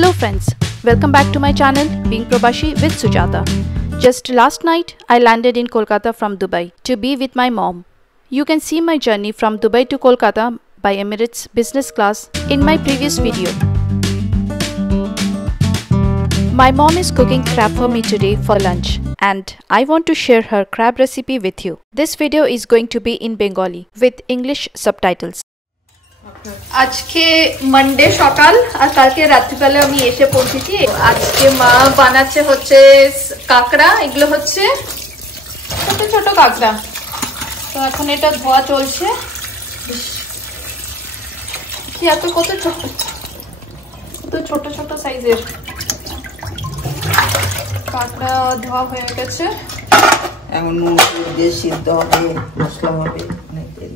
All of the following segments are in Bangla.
Hello friends, welcome back to my channel Being Probashi with Sujata. Just last night I landed in Kolkata from Dubai to be with my mom. You can see my journey from Dubai to Kolkata by Emirates business class in my previous video. My mom is cooking crab for me today for lunch and I want to share her crab recipe with you. This video is going to be in Bengali with English subtitles. আজকে মানডে সকাল আর কালকে রাত্রিবেলা আমি এসে পৌঁছেছি। আজকে মা বানাচ্ছে হচ্ছে কাঁকড়া, এগুলো হচ্ছে ছোট ছোট কাঁকড়া। তো এখন এটা ধোয়া চলছে। কি এত কত ছোট ছোট সাইজের কাঁকড়া ধোয়া হয়ে গেছে। এখন নুন দিয়ে সিদ্ধ হবে, মশলা হবে,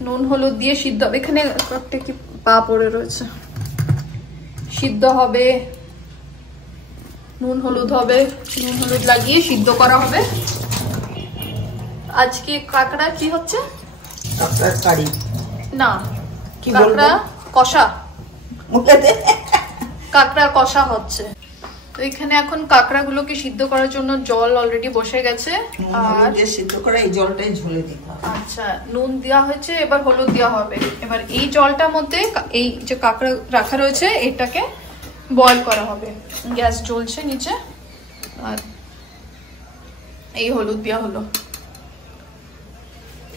নুন হলুদ দিয়ে সিদ্ধ হবে। এখানে একটা কি পা পড়ে রয়েছে, সিদ্ধ হবে, নুন হলুদ হবে, নুন হলুদ লাগিয়ে সিদ্ধ করা হবে। আজকে কাঁকড়া কি হচ্ছে? কাঁকড়ার কারি না, কাঁকড়া কষা, কাঁকড়া কষা হচ্ছে। তো এখানে এখন কাঁকড়াগুলোকে সিদ্ধ করার জন্য জল অলরেডি বসে গেছে আর সিদ্ধ করা এই জলটাই ঝোলে দিতে হবে। আচ্ছা, নুন দেওয়া হয়েছে, এবার হলুদ দেওয়া হবে। এবার এই জলটার মধ্যে এই যে কাঁকড়া রাখা রয়েছে এটাকে বয়েল করা হবে। গ্যাস জ্বলছে নিচে আর এই হলুদ দেওয়া হলো,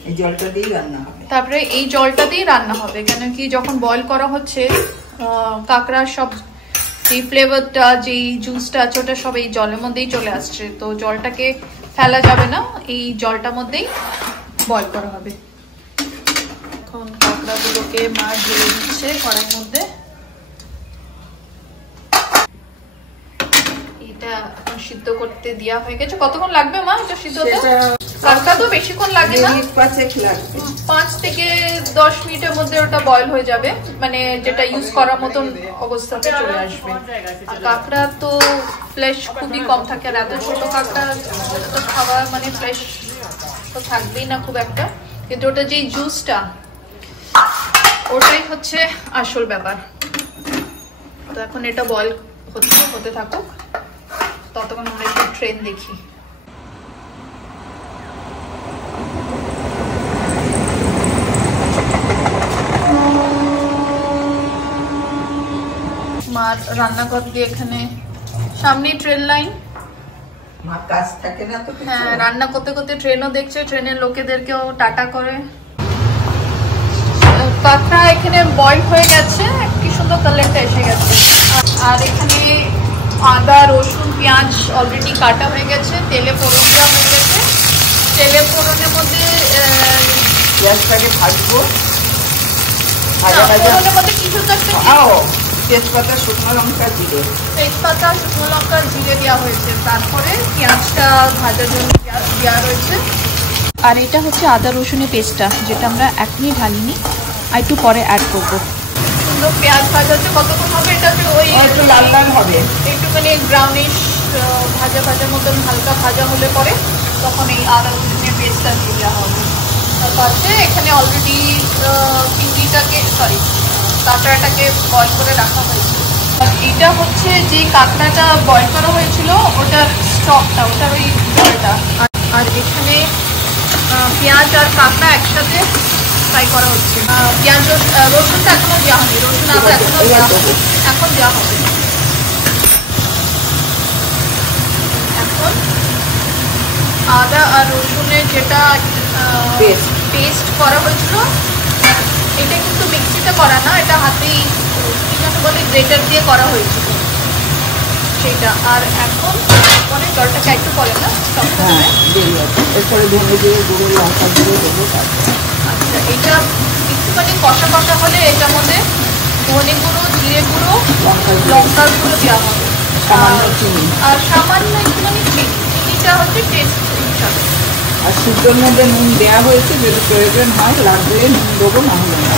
এই জলটা দিয়ে রান্না হবে। তারপরে এই জলটা দিয়ে রান্না হবে, কেন কি যখন বয়েল করা হচ্ছে কাঁকড়ার সব এই ফ্লেভারটা, যে জুসটা আছে ওটা সব এই জলের মধ্যেই চলে আসছে। তো জলটাকে ফেলা যাবে না, এই জলটার মধ্যেই বয়েল করা হবে। এখন কাঁকড়াগুলোকে মা ঢেলে দিচ্ছে কড়াইয়ের মধ্যে। এটা এখন সিদ্ধ করতে দেওয়া হয়ে গেছে। কতক্ষণ লাগবে মা এটা সিদ্ধ হতে? কাঁকড়া তো বেশিক্ষণ লাগে না, 5 থেকে 10 মিনিটের মধ্যে ওটা বয়েল হয়ে যাবে, মানে যেটা ইউজ করার মতন অবস্থাতে চলে আসবে। আর কাঁকড়া তো ফ্লেশ খুবই কম থাকে, আর এত ছোট কাঁকড়া তো খাওয়া মানে ফ্লেশ তো থাকবেই না খুব একটা, কিন্তু ওটা যে জুসটা ওটাই হচ্ছে আসল ব্যাপার। তো এখন এটা বয়েল হতে থাকুক, ততক্ষণ আমরা একটু ট্রেন দেখি। মার রান্নাঘর দিয়ে এখানে সামনে ট্রেন লাইন, হ্যাঁ রান্না করতে করতে ট্রেনও দেখছে, ট্রেনের লোকেদেরকেও টাটা করে। কাঁকড়া এখানে বয়েল হয়ে গেছে, কি সুন্দর কালারটা এসে গেছে। আর এখানে আদা রসুন পেঁয়াজ অলরেডি কাটা হয়ে গেছে, তেলে ফোড়ন দেওয়া হয়ে গেছে। তেলে ফোড়নের মধ্যে পেঁয়াজটাকে ভাজবো, ফোড়নের মধ্যে কিছু তো তেজপাতা শুকনো লঙ্কা জিরে, তেজপাতা শুকনো লঙ্কা জিরে দেওয়া হয়েছে, তারপরে পেঁয়াজটা ভাজার জন্য দেওয়া রয়েছে। আর এটা হচ্ছে আদা রসুনের পেস্টটা, যেটা আমরা এখনই ঢালিনি, আর একটু পরে অ্যাড করবো। সুন্দর পেঁয়াজ ভাজা হচ্ছে, কতক্ষণ হবে এটাকে? ওই একটু লাল লাল হবে, একটুখানি ব্রাউনিশ ভাজা ভাজার মতন হালকা ভাজা হলে পরে তখন এই আদা রসুনের পেস্টটা দিয়ে দেওয়া হবে। তারপরে এখানে অলরেডি কাঁকড়াটাকে বয়েল করে রাখা হয়েছে। এটা হচ্ছে যে কাঁকড়াটা বয়েল করা হয়েছিল ওটার স্টকটা, ওটার ওই জলটা। আর এখানে পেঁয়াজ আর কাঁকড়া একসাথে ফ্রাই করা হচ্ছে। পেঁয়াজ রসুনটা এখনো দেওয়া হয়নি, রসুন আবার এখনো দেওয়া হবে, এখন দেওয়া হবে। এখন আদা আর রসুনের যেটা পেস্ট করা হয়েছিল, এটা কিন্তু মিক্সিতে করা না, এটা হাতেই কি যেন বলে গ্রেটার দিয়ে করা হয়েছিল সেটা। আর এখন পরে জলটাকে একটু পরে না আচ্ছা, এটা একটুখানি কষা কষা হলে এটার মধ্যে ধনে গুঁড়ো, জিরে গুঁড়ো, লঙ্কার গুঁড়ো দেওয়া হবে, আর সামান্য একটুখানি চিনিটা হচ্ছে টেস্ট হিসাবে। আর সিদ্ধর মধ্যে নুন দেওয়া হয়েছে, যদি প্রয়োজন হয় লাগলে নুন দেবো, না হলে না।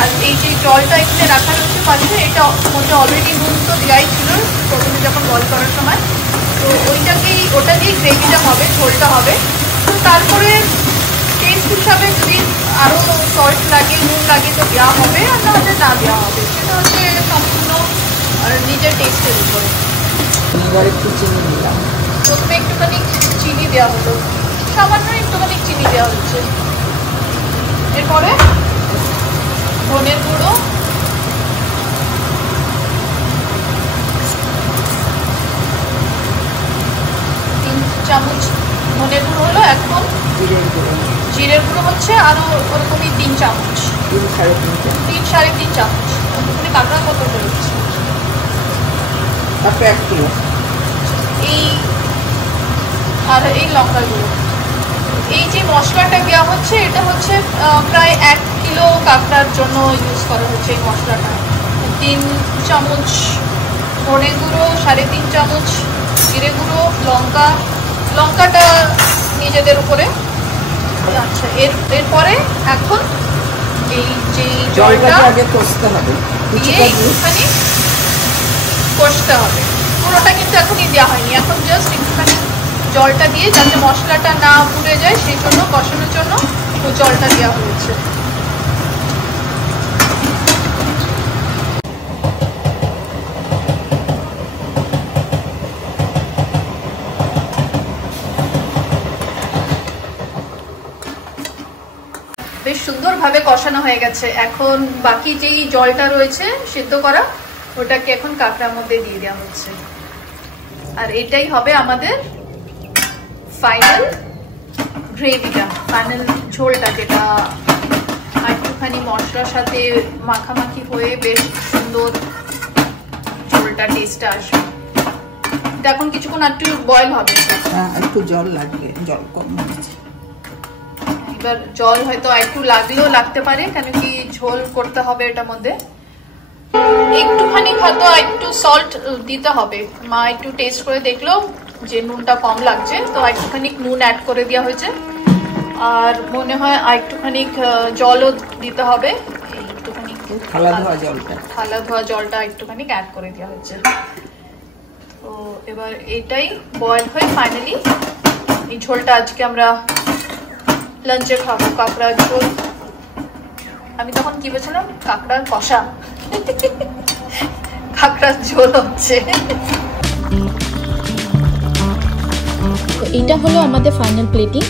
আর এই যে জলটা এখানে রাখা রয়েছে পাশে, এটা মধ্যে অলরেডি নুন তো দেওয়াই ছিল প্রথমে যখন বল করার সময়। তো ওটা দিয়ে গ্রেভিটা হবে, ঝোলটা হবে। তো তারপরে টেস্ট হিসাবে যদি আরও সল্ট লাগে, নুন লাগে তো দেওয়া হবে, আর নাহলে না দেওয়া হবে, সেটা হচ্ছে সম্পূর্ণ নিজের টেস্টের উপরে। এবার একটু চিনি দিলাম। প্রথমে একটুখানি চিনি দেওয়া হলো, সামান্য একটুখানি চিনি দেওয়া হচ্ছে। এরপরে ধনের গুঁড়ো, চামচ ধনের গুঁড়ো হলো। এখন জিরের গুঁড়ো হচ্ছে আরো ওরকমই 3 চামচ, 3-3.5 চামচ। ওখানে কাঁকড়া কত বেরোচ্ছে? 1 কিলো। এই আর এই লঙ্কার গুঁড়ো, এই যে মশলাটা দেওয়া হচ্ছে এটা হচ্ছে প্রায় 1 কিলো কাঁকড়ার জন্য ইউজ করা হচ্ছে এই মশলাটা। 3 চামচ ধনে গুঁড়ো, 3.5 চামচ জিরে গুঁড়ো, লঙ্কাটা নিজেদের উপরে। আচ্ছা, এরপরে এখন এই যে জলটা আগে কষতে হবে, দিয়ে একটুখানি কষতে হবে। পুরোটা কিন্তু এখনই দেওয়া হয়নি, এখন জাস্ট একটুখানি জলটা দিয়ে যাতে মশলাটা না পুড়ে যায় সেই জন্য কষানোর জন্য জলটা দেওয়া হয়েছে। বেশ সুন্দরভাবে কষানো হয়ে গেছে। এখন বাকি যেই জলটা রয়েছে সিদ্ধ করা, ওটাকে এখন কাঁকড়ার মধ্যে দিয়ে দেওয়া হচ্ছে। আর এটাই হবে আমাদের ফাইনাল গ্রেভিটা, ফাইনাল ঝোলটা, যেটা একটুখানি মশলার সাথে মাখামাখি হয়ে বেশ সুন্দর ঝোলটা টেস্টটা আসবে। এটা এখন কিছুক্ষণ একটু বয়েল হবে। একটু জল লাগবে, জল কম হয়েছে। এবার জল হয়তো একটু লাগলেও লাগতে পারে, কেন কি ঝোল করতে হবে এটার মধ্যে। একটুখানি হয়তো একটু সল্ট দিতে হবে। মা একটু টেস্ট করে দেখলো যে নুনটা কম লাগছে, তো একটুখানি নুন অ্যাড করে দেওয়া হয়েছে। আর মনে হয় একটুখানি জলও দিতে হবে, একটুখানি থালা ধোয়া জলটা একটুখানি অ্যাড করে দেওয়া হয়েছে। তো এবার এটাই বয়েল হয়ে ফাইনালি এই ঝোলটা আজকে আমরা লাঞ্চে খাবো, কাঁকড়ার ঝোল। আমি তখন কি বলছিলাম? কাঁকড়ার কষা, কাঁকড়ার ঝোল হচ্ছে। এটা হলো আমাদের ফাইনাল প্লেটিং,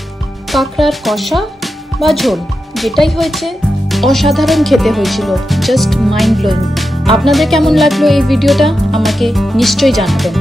কাঁকড়ার কষা বা ঝোল, যেটাই হয়েছে অসাধারণ খেতে হয়েছিল, জাস্ট মাইন্ড ব্লোয়িং। আপনাদের কেমন লাগলো এই ভিডিওটা আমাকে নিশ্চয়ই জানাবেন।